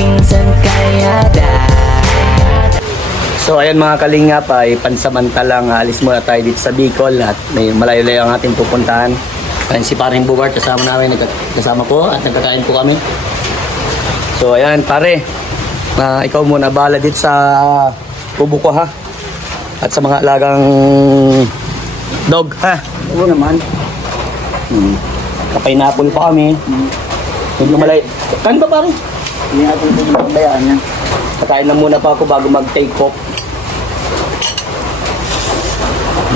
pinsan kaya So ayan mga kalingap, ay pansamantalang alis muna tayo dito sa Bicol at may malayo-layo ang ating pupuntahan. Ayan si paring Bugart, kasama namin, kasama ko at nagkakain po kami. So ayan pare, ikaw muna bahala dito sa kubo ko ha. At sa mga alagang dog ha. Oo naman. Kapay-napol pa kami. Medyo malay. Kan ba pare? Hindi natin ito yung pagbayaan yan. Kakain lang muna pa ako bago mag-take off.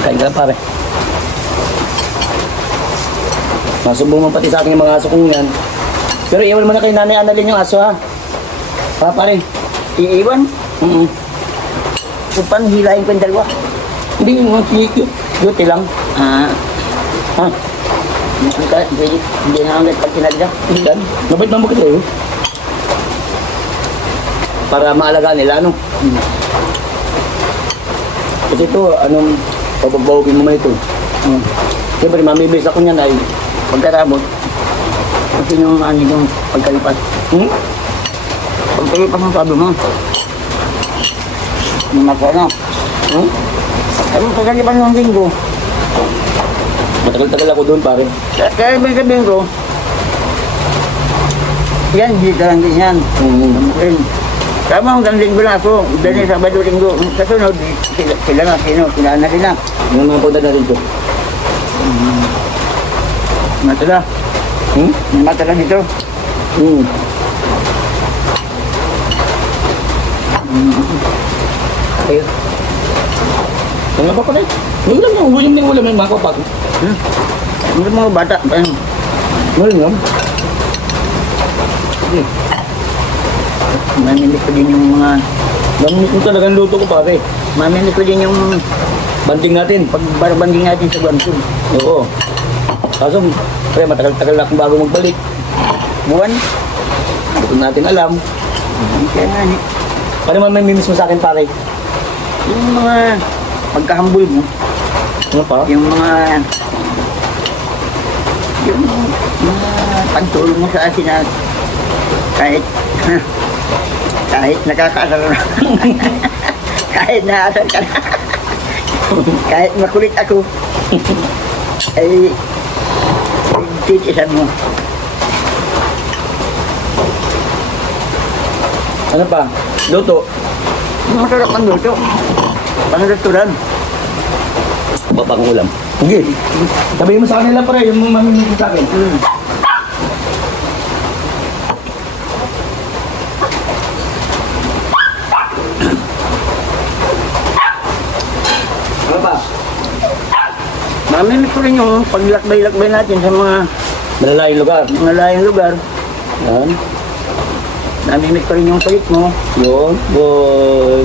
Kain ka lang pare. Masumbong man pati sa akin yung mga aso kong yan. Pero iwan mo na kay Nanay Annalyn yung aso ha. Ha pare? Iiwan? Kung paano hilahin ko yung dalawa? Hindi yung mga cute. Cute lang. Ha? Hindi na ang pag kinadya. Hindi. Mabait naman kasi eh. Para maalagaan nila ano. Kasi ito, anong pagbabawagin mo man ito. Siyempre, mamibis ako niyan ay Pagkarabot. Kasi yung ano yung pagkalipas. Pagkalipas mo sabi mo. Yung ako ano. Ano pagkalipas ng linggo. Matagal-tagal ako doon pare. Kaya may sabihin ko. Yan, dito lang din yan. Tama hanggang linggo na ako. Dahil Sabado linggo. Sa sunod, sila nga, sila na rin na. Ano mga punta natin ito? Matala. Matala dito. Ayun. Ano ba pala? Hindi lang yung ulam ng ulam yung mga kapag. Hindi mga bata. Ano lang? Mamili ko din yung mga... Mamit mo talagang luto ko pare. Mamili ko din yung Banting natin. pagbarbanding natin sa Guamsum. Oo. Kaso, kaya matagal-tagal na akong bago magbalik. Buwan. Hindi ko natin alam. Kaya nga ni. Paano man may miss mo sa akin pare? Yung mga pagkahambul mo. Ano pa? Yung mga... Yung mga pagtulong mo sa akin na kahit... kahit nakakaasar na. Kahit naasar ka na. Kahit makulit ako. Ay... titisan mo. Ano pa? Luto. Masarap ang luto. Pang-restaurant. Babang ulam. Sige. Sabihin mo sa kanila pare, yung mamimili sa akin. Ano pa? Mamimit ko rin yung paglakbay-lakbay natin sa mga Malalayong lugar. layang lugar. Yan. Namimit ko rin yung palit mo. Yun. Boy.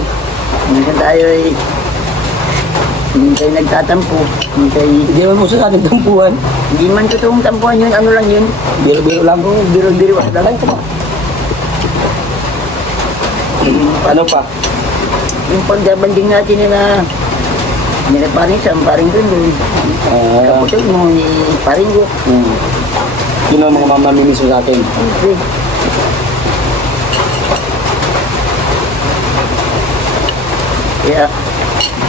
Minsan tayo ay minsan nagtatampo. Minsan Hindi naman mo sa ating tampuhan. hindi man totoong tampuhan yun. Ano lang yun? Biro-biro lang. Oo, biro-biro. Lang ko. Ano pa? Yung pagbabanding natin nila paring Sam, paring Dundun. Kaputog mo ni paring Go. Yun ang mga mamimiss mo sa akin. Okay. Kaya,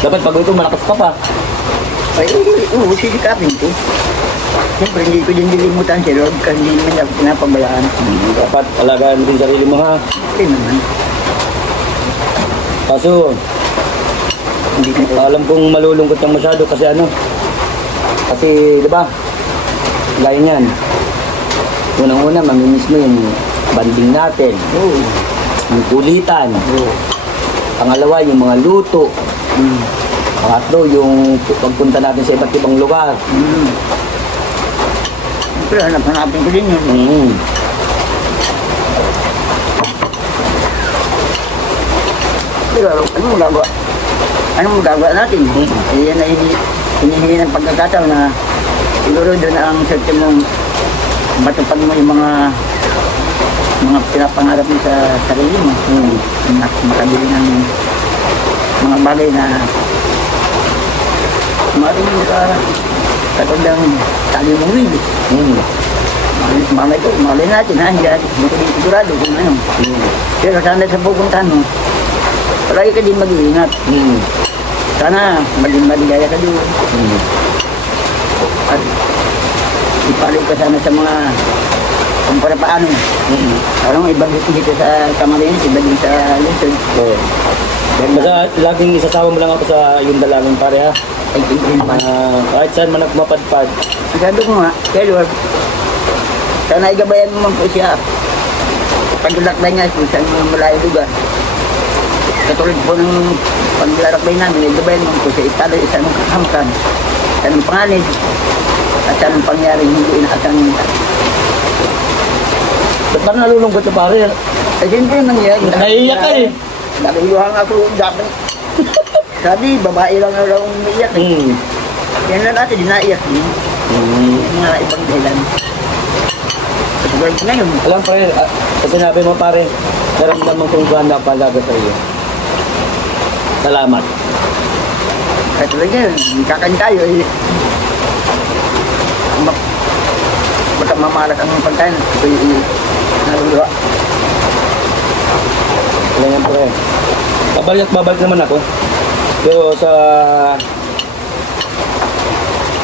Dapat pag ito malakas ka pa. ay, oo, sisikapin ko. Siyempre, hindi ko din dilimutan si Lord kasi hindi naman pinapabayaan. Dapat alagaan mo din sarili mo ha. Okay naman. Kaso, hindi ko alam kung malulungkot kang masyado kasi ano. Kasi, di ba? Gaya niyan. Unang-una, mamimiss mo yung banding natin. Oo. Yung kulitan. Oo. Pangalawa, yung mga luto. Pangatlo, yung pagpunta natin sa iba't ibang lugar. Siyempre, hanap-hanapin ko din yun. Pero, anong magagawa? Anong magagawa natin? Yan ay hinihingi ng pagkakataon na siguro doon ang certain mong matupad mo yung mga pinapangarap mo sa sarili mo. Makabili ng mga bagay na maaaring katundang tali mong wili. Malay natin ha, hindi ko din sigurado kung ano. Pero sana sa pupuntahan mo, palagi ka din mag-iingat. Sana maging maligaya ka doon. At ipalik ka sana sa mga kung para paano. Parang iba dito sa Camarines, iba din sa Luzon. Oo. Basta laging isasawa mo lang ako sa yung dalangin pare ha. Ay, Kahit saan man ako mapadpad. sabi ko nga, Taylor, sana igabayan mo man po siya. Paglalakbay nga kung saan mga malayong lugar. Katulad po ng paglalakbay namin, igabayan mo po siya. Italo isa ng kahamkan, isa ng panganib, at isa ng pangyari hindi inaasahan nila. Ba't parang nalulungkot ka pare? Eh, siyempre nangyari. Naiiyak ka eh. Nakiyuhang ako dapat. Sabi, babae lang na raw umiiyak. Yan na natin, dinaiyak. Yung mga ibang dahilan. Katulad ngayon, Alam pare, kasi sinabi mo pare, naramdaman kong ganda palaga sa iyo. Salamat. katulad ngayon, kakan tayo eh. Baka mamalas ang pagkain. Ito yung naluluwa. Alam yan pare. Babalik naman ako. Pero sa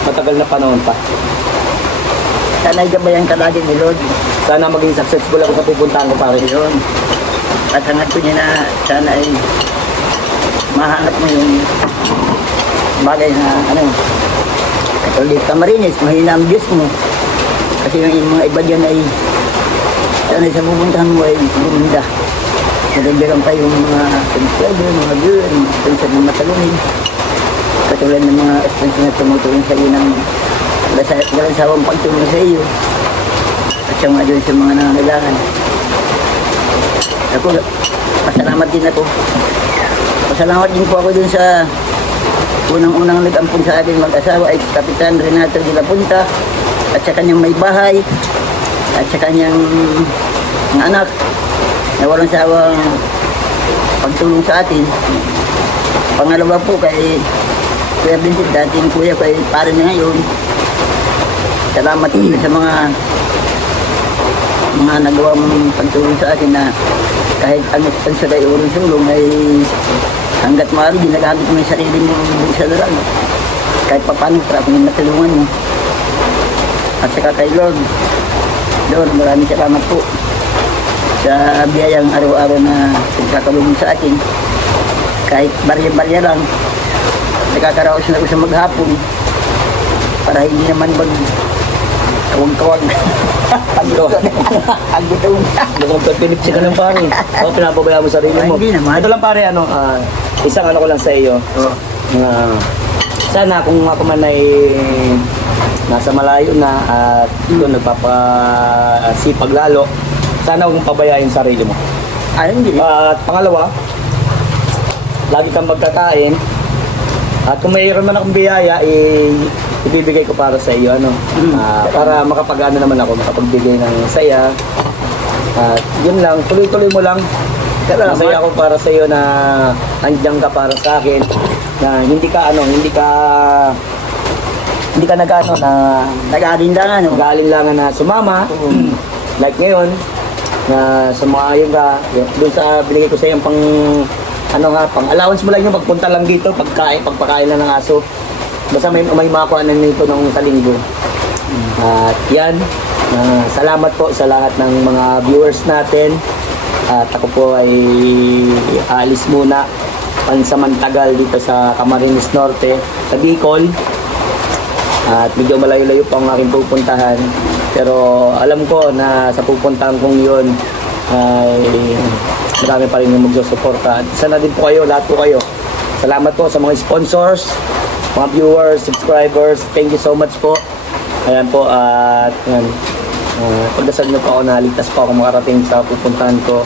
matagal na panahon pa. Sana igabayan ka lagi ni Lord. Sana maging successful ako sa pupuntahan ko pare. Yun. At hangad ko niya na sana ay mahanap mo yung bagay na ano. Katulad Camarines, mahina ang Diyos mo. Kasi yung mga iba dyan ay sana sa pupuntahan mo ay gumanda. Nadagdagan pa yung mga subscriber, mga viewer, mga sponsor na matalunin. Katulad ng mga sponsor na tumutulong sa iyo ng walang sawang pagtulong sa iyo. At siya nga doon sa mga nangangailangan. Ako, pasalamat din ako. Pasalamat din po ako dun sa unang-unang nag-ampun sa akin mag-asawa ay Kapitan Renato de la Punta at sa kanyang may bahay at sa kanyang mga anak na walang sawang pagtulong sa atin. Pangalawa po kay Kuya Vincent, dating kuya kay pare na ngayon. Salamat po sa mga nagawa mong pagtulong sa akin na kahit ang sponsor ay urong sulong ay hanggat maaari ginagamit mo yung sarili mo sa daral. Kahit pa paano para kung natulungan mo. At saka kay Lord, maraming salamat po sa biyayang araw-araw na pagkakalungan sa akin. Kahit barya-barya lang, nakakaraos na ako sa maghapon para hindi naman kawag-kawag. Ang gutong. Mukhang pagpinipsi ka ng pare. O, pinapabaya mo sarili mo. Hindi naman. Ito lang pare, isang ko lang sa iyo. Sana kung ako man ay nasa malayo na at doon nagpapasipag lalo, sana huwag mong pabayain sarili mo. Ay, hindi. At pangalawa, lagi kang magkakain. At kung mayroon man akong biyaya, ibibigay ko para sa iyo, para makapag-ano naman ako, makapagbigay ng saya. At yun lang, tuloy-tuloy mo lang. Masaya ako para sa iyo na andiyan ka para sa akin. Na hindi ka nag-ano na nag-aalinlangan na sumama. Like ngayon, na sumayon ka, doon sa binigay ko sa iyo pang pang allowance mo lang yung pagpunta lang dito, pagpakain lang ng aso. Basta may makuha na nito nung sa linggo. At yan, salamat po sa lahat ng mga viewers natin. At ako po ay aalis muna pansamantagal dito sa Camarines Norte, sa Bicol. At medyo malayo-layo pa ang aking pupuntahan. Pero alam ko na sa pupuntahan kong yun ay marami pa rin yung magsusuporta. At sana din po kayo, lahat po kayo. Salamat po sa mga sponsors, mga viewers, subscribers. Thank you so much po. Ayan po, at pagdasal niyo po ako na ligtas po ako makarating sa pupuntahan ko.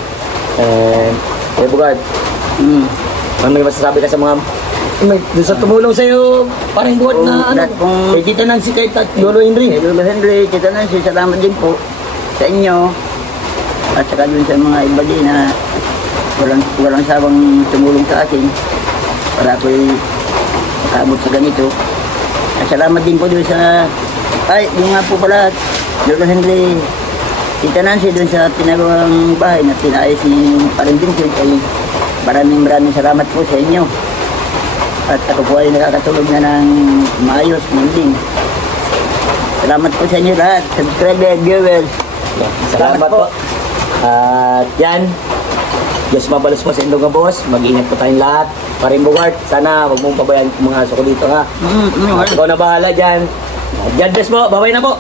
And, Bugard, may masasabi ka sa mga doon sa tumulong sa'yo, parang buhat na kay Tita Nancy, kay Lolo Henry. Kay Lolo Henry, Tita Nancy, salamat din po sa inyo. At saka dun sa mga iba din na walang sawang tumulong sa akin para ako'y makaabot sa ganito. At salamat din po dun sa, yung nga po pala, Lolo Henry, Tita Nancy doon sa pinagawang bahay na pinayos ni Paring Vincent ay maraming salamat po sa inyo. At ako po ay nakakatulog na ng maayos, muling. Salamat po sa inyo lahat, subscriber, viewers. Salamat po. At yan, Diyos mabalos po sa inyong mga boss. Mag-ingat po tayong lahat. Paring Bugart, sana huwag mong pabayaan mga aso ko dito ha. Ikaw na bahala dyan. God bless po. Babay na po.